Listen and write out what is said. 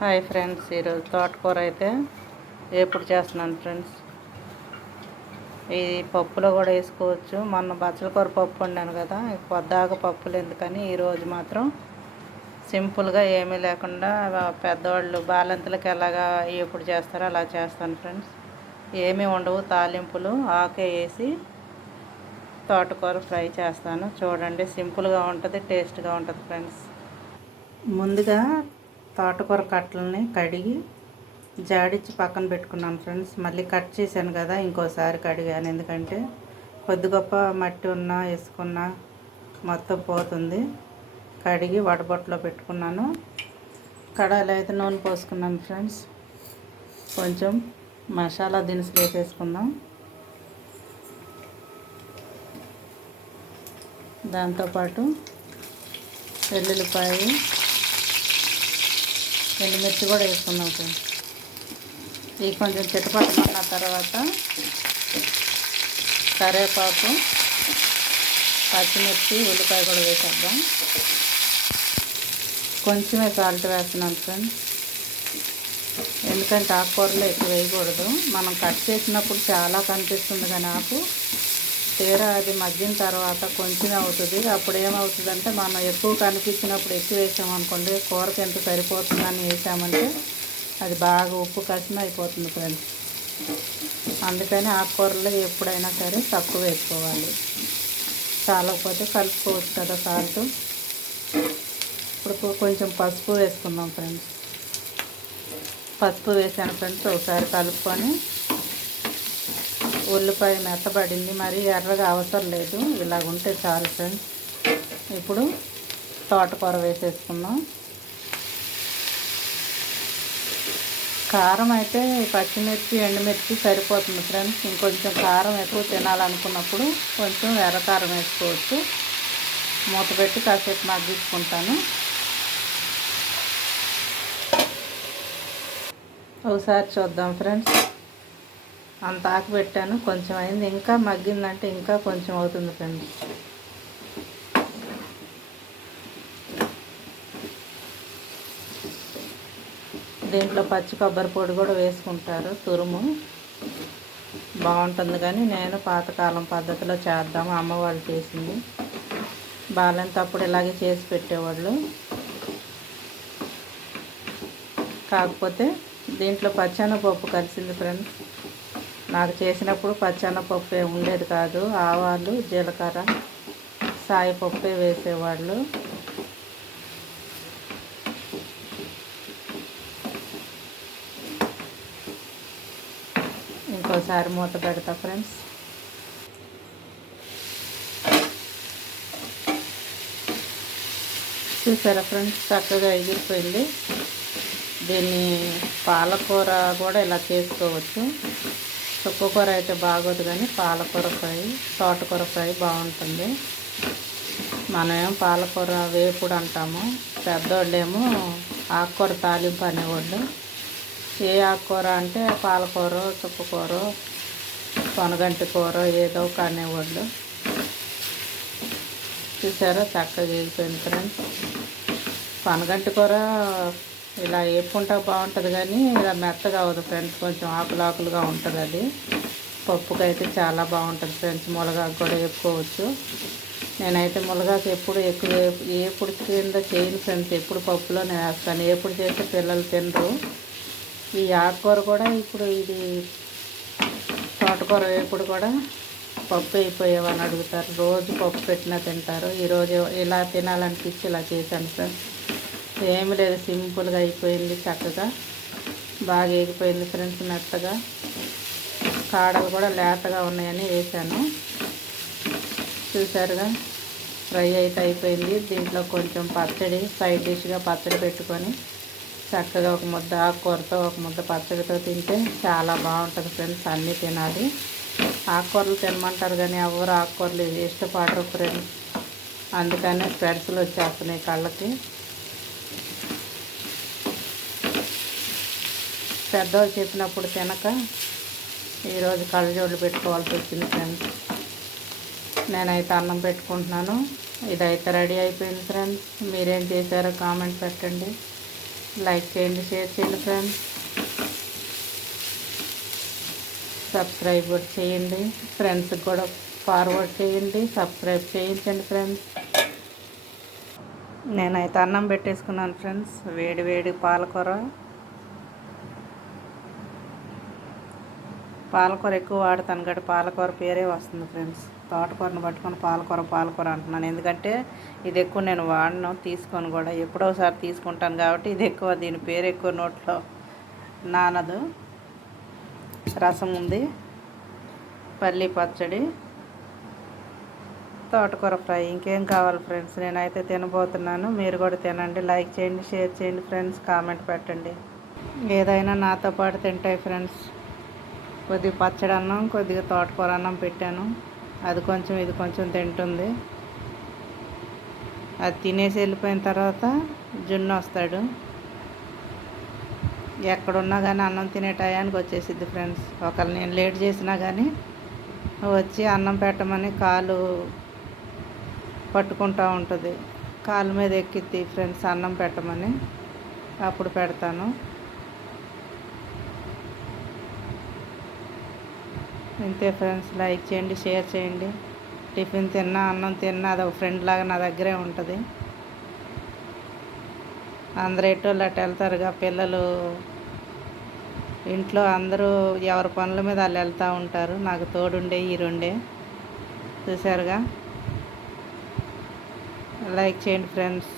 Hi friends, ఈరోజు తోటకూర అయితే ఎప్పుడు చేస్తున్నాను ఫ్రెండ్స్. ఈ పప్పులో కూడా వేసుకోవచ్చు. మొన్న బచ్చల కూర పప్పు వండాను కదా, పొద్దాక పప్పులు ఎందుకని ఈరోజు మాత్రం సింపుల్గా ఏమీ లేకుండా పెద్దవాళ్ళు బాలంతలకు ఎలాగా ఎప్పుడు చేస్తారో అలా చేస్తాను ఫ్రెండ్స్. ఏమీ ఉండవు, తాలింపులు ఆకే వేసి తోటకూర ఫ్రై చేస్తాను. చూడండి, సింపుల్గా ఉంటుంది, టేస్ట్గా ఉంటుంది ఫ్రెండ్స్. ముందుగా తోటకూర కట్టలని కడిగి జాడిచ్చి పక్కన పెట్టుకున్నాను ఫ్రెండ్స్. మళ్ళీ కట్ చేశాను కదా, ఇంకోసారి కడిగాను. ఎందుకంటే కొద్ది గొప్ప మట్టి ఉన్నా వేసుకున్నా మొత్తం పోతుంది. కడిగి వడబొట్టలో పెట్టుకున్నాను. కడాయిలో అయితే నూనె పోసుకున్నాను ఫ్రెండ్స్. కొంచెం మసాలా దినుసులు వేసేసుకుందాం. దాంతోపాటు వెల్లుల్లిపాయ, ఎండుమిర్చి కూడా వేసుకుందాం ఫ్రెండ్స్. ఇవి కొంచెం చిటపటమన్న తర్వాత కరివేపాకు, పచ్చిమిర్చి, ఉల్లిపాయ కూడా వేసేద్దాం. కొంచెమే సాల్ట్ వేస్తున్నాను ఫ్రెండ్స్. ఎందుకంటే ఆకుకూరలో ఎక్కువ వేయకూడదు. మనం కట్ చేసినప్పుడు చాలా కనిపిస్తుంది కానీ ఆకు తీరా అది మగ్గిన తర్వాత కొంచెం అవుతుంది. అప్పుడు ఏమవుతుందంటే మనం ఎక్కువ కనిపించినప్పుడు ఎక్కువ వేసామనుకోండి, కూరకి ఎంత సరిపోతుందని వేసామంటే అది బాగా ఉప్పు కసిమ అయిపోతుంది ఫ్రెండ్స్. అందుకని ఆకుకూరలో ఎప్పుడైనా సరే తక్కువ వేసుకోవాలి. చాలకపోతే కలుపుకోవచ్చు కదా సాల్ట్. ఇప్పుడు కొంచెం పసుపు వేసుకుందాం ఫ్రెండ్స్. పసుపు వేసాను ఫ్రెండ్స్. ఒకసారి కలుపుకొని, ఉల్లిపాయ మెత్తబడింది, మరి ఎర్రగా అవసరం లేదు, ఇలాగ ఉంటే చాలు ఫ్రెండ్స్. ఇప్పుడు తోటకూర వేసేసుకుందాం. కారం అయితే పచ్చిమిర్చి, ఎండుమిర్చి సరిపోతుంది ఫ్రెండ్స్. ఇంకొంచెం కారం ఎక్కువ తినాలనుకున్నప్పుడు కొంచెం ఎర్రకారం వేసుకోవచ్చు. మూత పెట్టి కాసేపు మగ్గించుకుంటాను. ఒకసారి చూద్దాం ఫ్రెండ్స్. అంత ఆకు పెట్టాను, కొంచెం అయింది. ఇంకా మగ్గిందంటే ఇంకా కొంచెం అవుతుంది ఫ్రెండ్స్. దీంట్లో పచ్చి కొబ్బరి పొడి కూడా వేసుకుంటారు, తురుము బాగుంటుంది. కానీ నేను పాతకాలం పద్ధతిలో చేద్దాము, అమ్మ వాళ్ళు చేసింది. బాలంతప్పుడు ఇలాగే చేసి పెట్టేవాళ్ళు. కాకపోతే దీంట్లో పచ్చెనపప్పు కలిసింది ఫ్రెండ్స్. నాకు చేసినప్పుడు పచ్చెనపప్పు ఉండేది కాదు. ఆవాలు, జీలకర్ర, సాయిపప్పే వేసేవాళ్ళు. ఇంకోసారి మూత పెడతా ఫ్రెండ్స్. చూసారా ఫ్రెండ్స్, చక్కగా ఎగిరిపోయింది. దీన్ని పాలకూర కూడా ఇలా చేసుకోవచ్చు. చుక్కకూర అయితే బాగోదు, కానీ పాలకూర ఫ్రై, తోటకూర ఫ్రై బాగుంటుంది. మనమేమో పాలకూర వేపుడు అంటాము, పెద్దోళ్ళేమో ఆకుకూర తాలింపు అనేవాళ్ళు. ఏ ఆకుకూర అంటే పాలకూర, చుక్కకూర, పొనగంటి కూర ఏదో ఒక అనేవాళ్ళు. చూసారా, చక్కగా వేగిపోయింది ఫ్రెండ్స్. పొనగంటి కూర ఇలా వేపుకుంటా బాగుంటుంది, కానీ ఇలా మెత్తగా అవ్వదు ఫ్రెండ్స్. కొంచెం ఆకులుగా ఉంటుంది. అది పప్పుకి అయితే చాలా బాగుంటుంది ఫ్రెండ్స్. మునగాకు కూడా వేపుకోవచ్చు. నేనైతే మునగాకు ఎప్పుడు ఎక్కువ ఏపుడు కింద చేయను ఫ్రెండ్స్. ఎప్పుడు పప్పులోనే వేస్తాను. ఎప్పుడు చేస్తే పిల్లలు తినరు. ఈ ఆకుకూర కూడా ఇప్పుడు ఇది తోటకూర వేపుడు కూడా పప్పు అయిపోయావని అడుగుతారు. రోజు పప్పు పెట్టినా తింటారు. ఈరోజు ఇలా తినాలనిపించి ఇలా చేశాను ఫ్రెండ్స్. ఏమి లేదు, సింపుల్గా అయిపోయింది. చక్కగా బాగా వేగిపోయింది ఫ్రెండ్స్. మెత్తగా కాడలు కూడా లేతగా ఉన్నాయని వేసాను. చూసారుగా, ఫ్రై అయితే అయిపోయింది. దీంట్లో కొంచెం పచ్చడి, సైడ్ డిష్గా పచ్చడి పెట్టుకొని చక్కగా ఒక ముద్ద ఆకుకూరతో, ఒక ముద్ద పచ్చడితో తింటే చాలా బాగుంటుంది ఫ్రెండ్స్. అన్నీ తినాలి. ఆకుకూరలు తినమంటారు కానీ ఎవరు ఆకుకూరలు ఇష్టపడరు ఫ్రెండ్స్. అందుకనే స్పెడ్స్లు వచ్చేస్తున్నాయి కళ్ళకి. పెద్దవాళ్ళు చెప్పినప్పుడు తినక ఈరోజు కళ్ళజోళ్ళు పెట్టుకోవాల్సి వచ్చింది ఫ్రెండ్స్. నేనైతే అన్నం పెట్టుకుంటున్నాను. ఇదైతే రెడీ అయిపోయింది ఫ్రెండ్స్. మీరేం చేశారో కామెంట్ పెట్టండి. లైక్ చేయండి, షేర్ చేయండి ఫ్రెండ్స్. సబ్స్క్రైబ్ కూడా చేయండి. ఫ్రెండ్స్కి కూడా ఫార్వర్డ్ చేయండి, సబ్స్క్రైబ్ చేయించండి ఫ్రెండ్స్. నేనైతే అన్నం పెట్టేసుకున్నాను ఫ్రెండ్స్. వేడి వేడి పాలకూర ఎక్కువ వాడతాను కాబట్టి పాలకూర పేరే వస్తుంది ఫ్రెండ్స్. తోటకూరను పట్టుకొని పాలకూర అంటున్నాను, ఎందుకంటే ఇది ఎక్కువ నేను వాడను, తీసుకొని కూడా ఎప్పుడోసారి తీసుకుంటాను కాబట్టి ఇది ఎక్కువ, దీని పేరు ఎక్కువ నోట్లో నానదు. రసం ఉంది, పల్లి పచ్చడి, తోటకూర ఫ్రై. ఇంకేం కావాలి ఫ్రెండ్స్? నేనైతే తినబోతున్నాను, మీరు కూడా తినండి. లైక్ చేయండి, షేర్ చేయండి ఫ్రెండ్స్, కామెంట్ పెట్టండి. ఏదైనా నాతో పాటు తింటాయి ఫ్రెండ్స్. కొద్దిగా పచ్చడి అన్నం, కొద్దిగా తోటకూర అన్నం పెట్టాను, అది కొంచెం ఇది కొంచెం తింటుంది. అది తినేసి వెళ్ళిపోయిన తర్వాత జున్ను వస్తాడు. ఎక్కడున్నా కానీ అన్నం తినే టయానికి వచ్చేసిద్ది ఫ్రెండ్స్. ఒకళ్ళు నేను లేట్ చేసినా కానీ వచ్చి అన్నం పెట్టమని కాలు పట్టుకుంటూ ఉంటుంది, కాలు మీద ఎక్కిద్ది ఫ్రెండ్స్ అన్నం పెట్టమని, అప్పుడు పెడతాను. ఇంతే ఫ్రెండ్స్. లైక్ చేయండి, షేర్ చేయండి. టిఫిన్ తిన్నా, అన్నం తిన్నా అది ఒక ఫ్రెండ్ లాగా నా దగ్గరే ఉంటుంది. అందరు ఎటోళ్ళు అటు వెళ్తారుగా, పిల్లలు ఇంట్లో అందరూ ఎవరి పనుల మీద వాళ్ళు వెళ్తూ ఉంటారు. నాకు తోడుండే ఈ రెండే చూసారుగా. లైక్ చేయండి ఫ్రెండ్స్.